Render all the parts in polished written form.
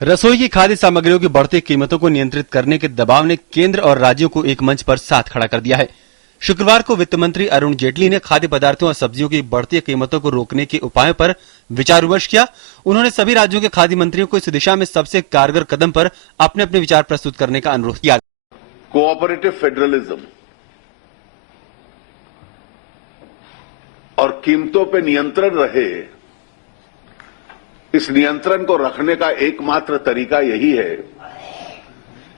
रसोई की खाद्य सामग्रियों की बढ़ती कीमतों को नियंत्रित करने के दबाव ने केंद्र और राज्यों को एक मंच पर साथ खड़ा कर दिया है। शुक्रवार को वित्त मंत्री अरुण जेटली ने खाद्य पदार्थों और सब्जियों की बढ़ती कीमतों को रोकने के उपायों पर विचार विमर्श किया। उन्होंने सभी राज्यों के खाद्य मंत्रियों को इस दिशा में सबसे कारगर कदम पर अपने अपने विचार प्रस्तुत करने का अनुरोध किया। कोऑपरेटिव फेडरलिज्म और कीमतों पर नियंत्रण रहे, इस नियंत्रण को रखने का एकमात्र तरीका यही है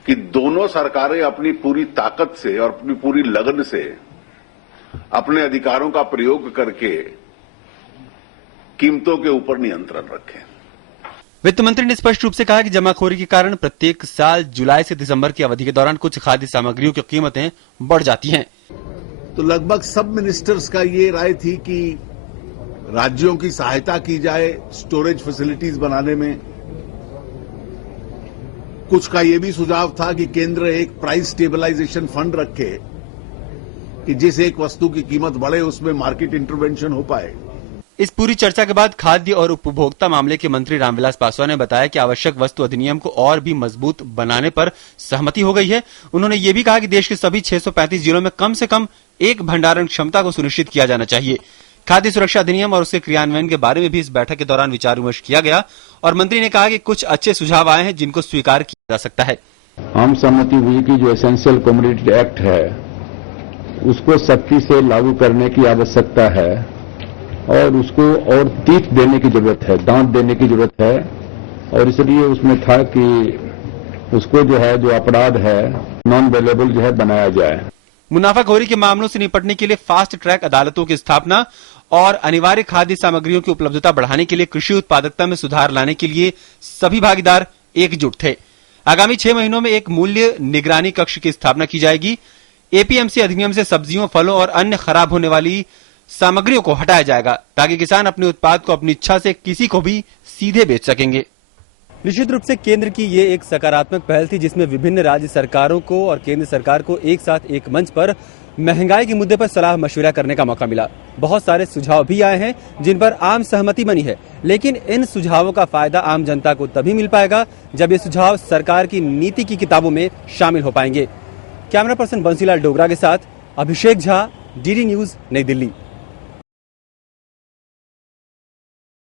कि दोनों सरकारें अपनी पूरी ताकत से और अपनी पूरी लगन से अपने अधिकारों का प्रयोग करके कीमतों के ऊपर नियंत्रण रखें। वित्त मंत्री ने स्पष्ट रूप से कहा कि जमाखोरी के कारण प्रत्येक साल जुलाई से दिसंबर की अवधि के दौरान कुछ खाद्य सामग्रियों की कीमतें बढ़ जाती हैं। तो लगभग सब मिनिस्टर्स का ये राय थी कि राज्यों की सहायता की जाए स्टोरेज फैसिलिटीज बनाने में। कुछ का यह भी सुझाव था कि केंद्र एक प्राइस स्टेबलाइजेशन फंड रखे कि जिस एक वस्तु की कीमत बढ़े उसमें मार्केट इंटरवेंशन हो पाए। इस पूरी चर्चा के बाद खाद्य और उपभोक्ता मामले के मंत्री रामविलास पासवान ने बताया कि आवश्यक वस्तु अधिनियम को और भी मजबूत बनाने पर सहमति हो गई है। उन्होंने ये भी कहा कि देश के सभी 635 जिलों में कम से कम एक भंडारण क्षमता को सुनिश्चित किया जाना चाहिए। खाद्य सुरक्षा अधिनियम और उसके क्रियान्वयन के बारे में भी इस बैठक के दौरान विचार विमर्श किया गया और मंत्री ने कहा कि कुछ अच्छे सुझाव आए हैं जिनको स्वीकार किया जा सकता है। आम सहमति हुई कि जो एसेंशियल कमोडिटी एक्ट है उसको सख्ती से लागू करने की आवश्यकता है और उसको और तीख देने की जरूरत है, दांत देने की जरूरत है। और इसलिए उसमें था कि उसको जो अपराध है नॉन वेलेबल बनाया जाए। मुनाफाखोरी के मामलों से निपटने के लिए फास्ट ट्रैक अदालतों की स्थापना और अनिवार्य खाद्य सामग्रियों की उपलब्धता बढ़ाने के लिए कृषि उत्पादकता में सुधार लाने के लिए सभी भागीदार एकजुट थे। आगामी 6 महीनों में एक मूल्य निगरानी कक्ष की स्थापना की जाएगी। एपीएमसी अधिनियम से सब्जियों, फलों और अन्य खराब होने वाली सामग्रियों को हटाया जाएगा ताकि किसान अपने उत्पाद को अपनी इच्छा से किसी को भी सीधे बेच सकेंगे। निश्चित रूप से केंद्र की ये एक सकारात्मक पहल थी जिसमें विभिन्न राज्य सरकारों को और केंद्र सरकार को एक साथ एक मंच पर महंगाई के मुद्दे पर सलाह मशविरा करने का मौका मिला। बहुत सारे सुझाव भी आए हैं जिन पर आम सहमति बनी है, लेकिन इन सुझावों का फायदा आम जनता को तभी मिल पाएगा जब ये सुझाव सरकार की नीति की किताबों में शामिल हो पाएंगे। कैमरा पर्सन बंसीलाल डोगरा के साथ अभिषेक झा, डीडी न्यूज, नई दिल्ली।